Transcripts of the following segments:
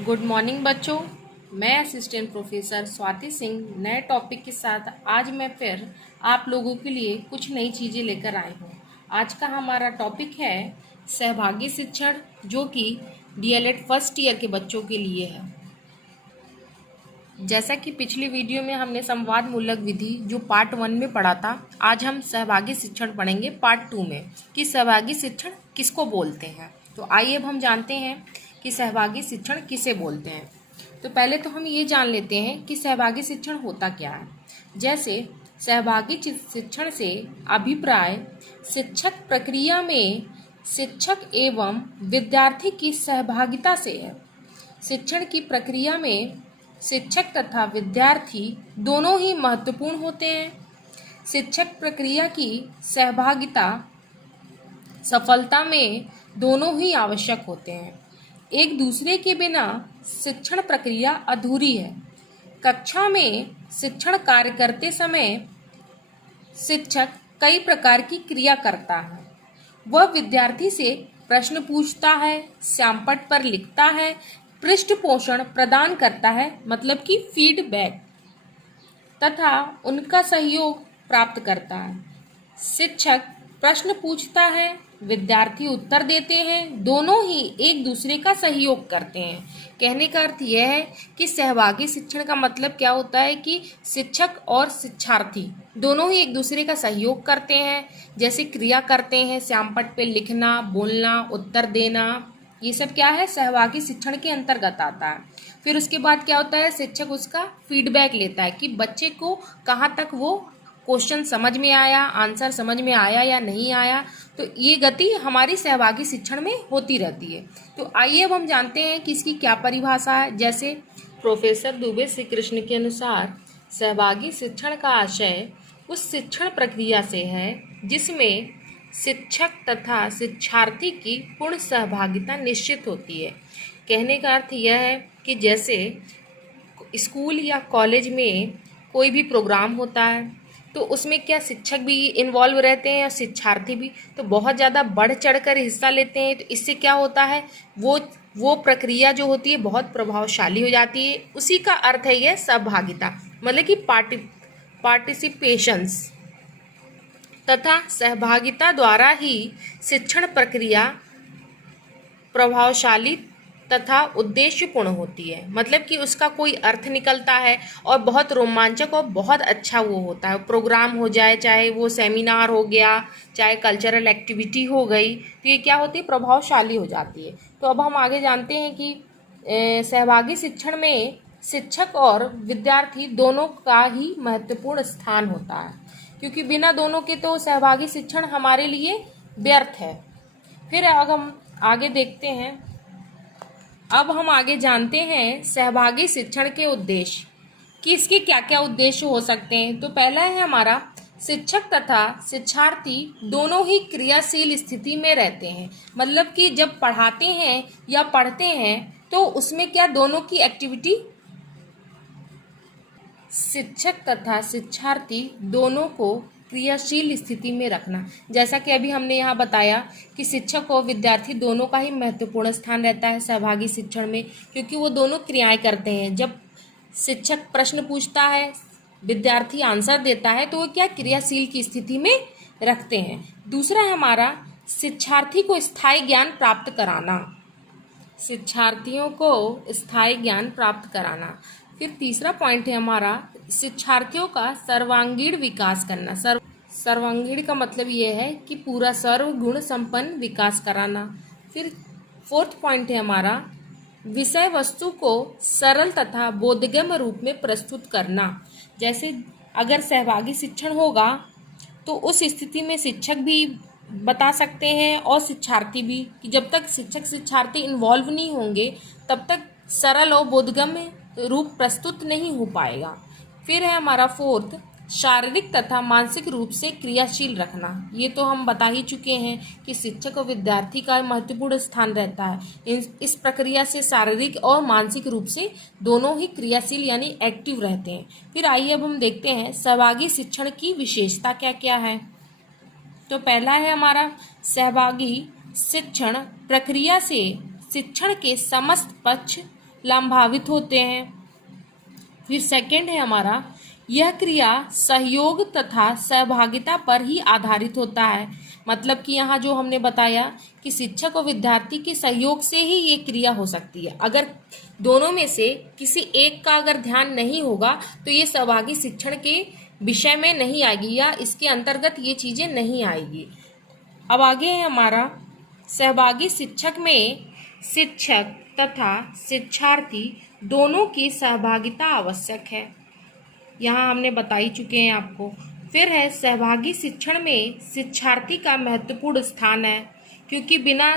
Good morning बच्चों। मैं assistant professor Swati Singh नए टॉपिक के साथ आज मैं फिर आप लोगों के लिए कुछ नई चीज़ें लेकर आई हूँ। आज का हमारा टॉपिक है सहभागी शिक्षण, जो कि डीएलएड फर्स्ट ईयर के बच्चों के लिए है। जैसा कि पिछली वीडियो में हमने संवाद मूलक विधि जो पार्ट 1 में पढ़ा था, आज हम सहभागी शिक्षण पढ़ेंगे पार्ट 2 में कि सहभागी शिक्षण किसको बोलते हैं। तो आइए अब हम जानते हैं कि सहभागी शिक्षण किसे बोलते हैं। तो पहले तो हम ये जान लेते हैं कि सहभागी शिक्षण होता क्या है। जैसे सहभागी शिक्षण से अभिप्राय शिक्षक प्रक्रिया में शिक्षक एवं विद्यार्थी की सहभागिता से है। शिक्षण की प्रक्रिया में शिक्षक तथा विद्यार्थी दोनों ही महत्वपूर्ण होते हैं। शिक्षक प्रक्रिया की सहभागिता सफलता में दोनों ही आवश्यक होते हैं। एक दूसरे के बिना शिक्षण प्रक्रिया अधूरी है। कक्षा में शिक्षण कार्य करते समय शिक्षक कई प्रकार की क्रिया करता है। वह विद्यार्थी से प्रश्न पूछता है, श्यामपट्ट पर लिखता है, पृष्ठ पोषण प्रदान करता है, मतलब कि फीडबैक, तथा उनका सहयोग प्राप्त करता है। शिक्षक प्रश्न पूछता है, विद्यार्थी उत्तर देते हैं, दोनों ही एक दूसरे का सहयोग करते हैं। कहने का अर्थ यह है कि सहभागी शिक्षण का मतलब क्या होता है कि शिक्षक और शिक्षार्थी दोनों ही एक दूसरे का सहयोग करते हैं। जैसे क्रिया करते हैं, श्यामपट्ट पे लिखना, बोलना, उत्तर देना, ये सब क्या है, सहभागी शिक्षण के अंतर्गत आता है। फिर उसके बाद क्या होता है, शिक्षक उसका फीडबैक लेता है कि बच्चे को कहाँ तक वो क्वेश्चन समझ में आया, आंसर समझ में आया या नहीं आया। तो ये गति हमारी सहभागी शिक्षण में होती रहती है। तो आइए अब हम जानते हैं कि इसकी क्या परिभाषा है। जैसे प्रोफेसर दुबे श्री कृष्ण के अनुसार सहभागी शिक्षण का आशय उस शिक्षण प्रक्रिया से है जिसमें शिक्षक तथा शिक्षार्थी की पूर्ण सहभागिता निश्चित होती है। कहने का अर्थ यह है कि जैसे स्कूल या कॉलेज में कोई भी प्रोग्राम होता है तो उसमें क्या शिक्षक भी इन्वॉल्व रहते हैं और शिक्षार्थी भी, तो बहुत ज़्यादा बढ़ चढ़कर हिस्सा लेते हैं। तो इससे क्या होता है, वो प्रक्रिया जो होती है बहुत प्रभावशाली हो जाती है। उसी का अर्थ है यह सहभागिता, मतलब कि पार्टिसिपेशंस, तथा सहभागिता द्वारा ही शिक्षण प्रक्रिया प्रभावशाली तथा उद्देश्यपूर्ण होती है। मतलब कि उसका कोई अर्थ निकलता है और बहुत रोमांचक और बहुत अच्छा वो होता है। प्रोग्राम हो जाए, चाहे वो सेमिनार हो गया, चाहे कल्चरल एक्टिविटी हो गई, तो ये क्या होती है, प्रभावशाली हो जाती है। तो अब हम आगे जानते हैं कि सहभागी शिक्षण में शिक्षक और विद्यार्थी दोनों का ही महत्वपूर्ण स्थान होता है, क्योंकि बिना दोनों के तो सहभागी शिक्षण हमारे लिए व्यर्थ है। फिर अगर हम आगे देखते हैं, अब हम आगे जानते हैं सहभागी शिक्षण के उद्देश्य कि इसके क्या क्या उद्देश्य हो सकते हैं। तो पहला है हमारा, शिक्षक तथा शिक्षार्थी दोनों ही क्रियाशील स्थिति में रहते हैं। मतलब कि जब पढ़ाते हैं या पढ़ते हैं तो उसमें क्या दोनों की एक्टिविटी, शिक्षक तथा शिक्षार्थी दोनों को क्रियाशील स्थिति में रखना। जैसा कि अभी हमने यहाँ बताया कि शिक्षक और विद्यार्थी दोनों का ही महत्वपूर्ण स्थान रहता है सहभागी शिक्षण में, क्योंकि वो दोनों क्रियाएं करते हैं। जब शिक्षक प्रश्न पूछता है, विद्यार्थी आंसर देता है, तो वो क्या क्रियाशील की स्थिति में रखते हैं। दूसरा है हमारा, शिक्षार्थी को स्थायी ज्ञान प्राप्त कराना, शिक्षार्थियों को स्थायी ज्ञान प्राप्त कराना। फिर तीसरा पॉइंट है हमारा, शिक्षार्थियों का सर्वांगीण विकास करना। सर्वांगीण का मतलब ये है कि पूरा सर्वगुण संपन्न विकास कराना। फिर फोर्थ पॉइंट है हमारा, विषय वस्तु को सरल तथा बोधगम्य रूप में प्रस्तुत करना। जैसे अगर सहभागी शिक्षण होगा तो उस स्थिति में शिक्षक भी बता सकते हैं और शिक्षार्थी भी, कि जब तक शिक्षक शिक्षार्थी इन्वॉल्व नहीं होंगे तब तक सरल और बोधगम्य रूप प्रस्तुत नहीं हो पाएगा। फिर है हमारा फोर्थ, शारीरिक तथा मानसिक रूप से क्रियाशील रखना। ये तो हम बता ही चुके हैं कि शिक्षक और विद्यार्थी का महत्वपूर्ण स्थान रहता है। इस प्रक्रिया से शारीरिक और मानसिक रूप से दोनों ही क्रियाशील यानी एक्टिव रहते हैं। फिर आइए अब हम देखते हैं सहभागी शिक्षण की विशेषता क्या क्या है। तो पहला है हमारा, सहभागी शिक्षण प्रक्रिया से शिक्षण के समस्त पक्ष लाभान्वित होते हैं। फिर सेकंड है हमारा, यह क्रिया सहयोग तथा सहभागिता पर ही आधारित होता है। मतलब कि यहाँ जो हमने बताया कि शिक्षक और विद्यार्थी के सहयोग से ही ये क्रिया हो सकती है। अगर दोनों में से किसी एक का अगर ध्यान नहीं होगा तो ये सहभागी शिक्षण के विषय में नहीं आएगी या इसके अंतर्गत ये चीजें नहीं आएगी। अब आगे है हमारा, सहभागी शिक्षक में शिक्षक तथा शिक्षार्थी दोनों की सहभागिता आवश्यक है। यहाँ हमने बता ही चुके हैं आपको। फिर है, सहभागी शिक्षण में शिक्षार्थी का महत्वपूर्ण स्थान है, क्योंकि बिना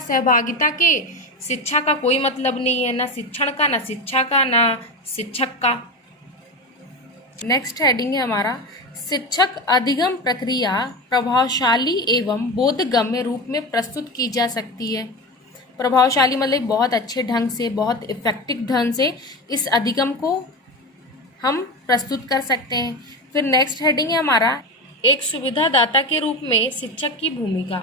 सहभागिता के शिक्षा का कोई मतलब नहीं है, ना शिक्षण का, ना शिक्षा का, ना शिक्षक का। नेक्स्ट हेडिंग है हमारा, शिक्षक अधिगम प्रक्रिया प्रभावशाली एवं बोधगम्य रूप में प्रस्तुत की जा सकती है। प्रभावशाली मतलब बहुत अच्छे ढंग से, बहुत इफेक्टिव ढंग से इस अधिगम को हम प्रस्तुत कर सकते हैं। फिर नेक्स्ट हेडिंग है हमारा, एक सुविधादाता के रूप में शिक्षक की भूमिका।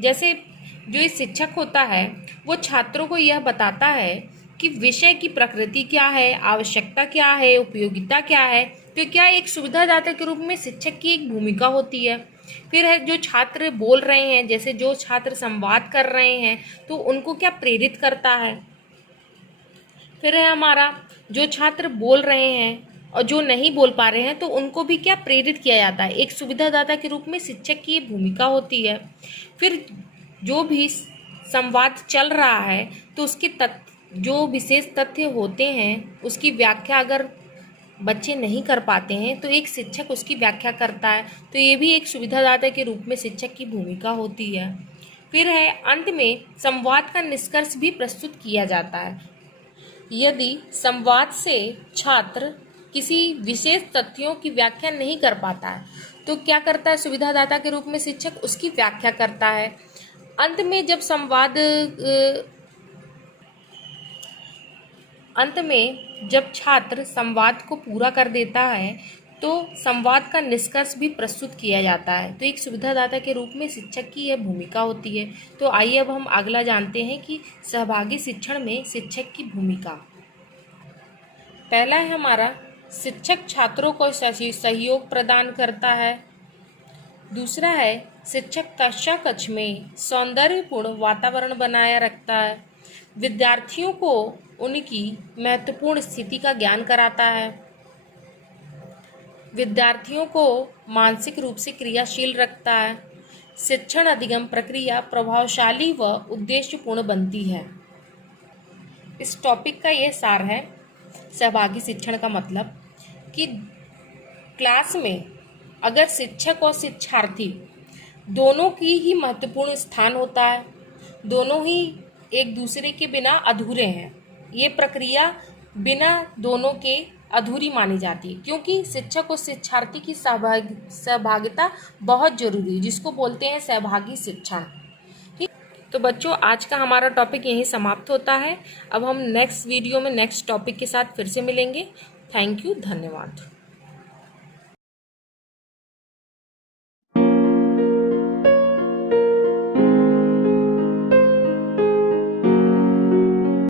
जैसे जो इस शिक्षक होता है वो छात्रों को यह बताता है कि विषय की प्रकृति क्या है, आवश्यकता क्या है, उपयोगिता क्या है। तो क्या एक सुविधादाता के रूप में शिक्षक की एक भूमिका होती है। फिर है, जो छात्र बोल रहे हैं, जैसे जो छात्र संवाद कर रहे हैं तो उनको क्या प्रेरित करता है। फिर है हमारा, जो छात्र बोल रहे हैं और जो नहीं बोल पा रहे हैं तो उनको भी क्या प्रेरित किया जाता है। एक सुविधादाता के रूप में शिक्षक की भूमिका होती है। फिर जो भी संवाद चल रहा है तो उसके जो विशेष तथ्य होते हैं उसकी व्याख्या अगर बच्चे नहीं कर पाते हैं तो एक शिक्षक उसकी व्याख्या करता है। तो ये भी एक सुविधादाता के रूप में शिक्षक की भूमिका होती है। फिर है, अंत में संवाद का निष्कर्ष भी प्रस्तुत किया जाता है। यदि संवाद से छात्र किसी विशेष तथ्यों की व्याख्या नहीं कर पाता है तो क्या करता है सुविधादाता के रूप में शिक्षक, उसकी व्याख्या करता है। अंत में जब छात्र संवाद को पूरा कर देता है तो संवाद का निष्कर्ष भी प्रस्तुत किया जाता है। तो एक सुविधादाता के रूप में शिक्षक की यह भूमिका होती है। तो आइए अब हम अगला जानते हैं कि सहभागी शिक्षण में शिक्षक की भूमिका। पहला है हमारा, शिक्षक छात्रों को सहयोग प्रदान करता है। दूसरा है, शिक्षक कक्षा कक्ष में सौंदर्यपूर्ण वातावरण बनाए रखता है। विद्यार्थियों को उनकी महत्वपूर्ण स्थिति का ज्ञान कराता है। विद्यार्थियों को मानसिक रूप से क्रियाशील रखता है। शिक्षण अधिगम प्रक्रिया प्रभावशाली व उद्देश्यपूर्ण बनती है। इस टॉपिक का यह सार है, सहभागी शिक्षण का मतलब कि क्लास में अगर शिक्षक और शिक्षार्थी दोनों की ही महत्वपूर्ण स्थान होता है, दोनों ही एक दूसरे के बिना अधूरे हैं। ये प्रक्रिया बिना दोनों के अधूरी मानी जाती है, क्योंकि शिक्षक और शिक्षार्थी की सहभागिता बहुत जरूरी है, जिसको बोलते हैं सहभागी शिक्षण। ठीक, तो बच्चों आज का हमारा टॉपिक यहीं समाप्त होता है। अब हम नेक्स्ट वीडियो में नेक्स्ट टॉपिक के साथ फिर से मिलेंगे। थैंक यू, धन्यवाद।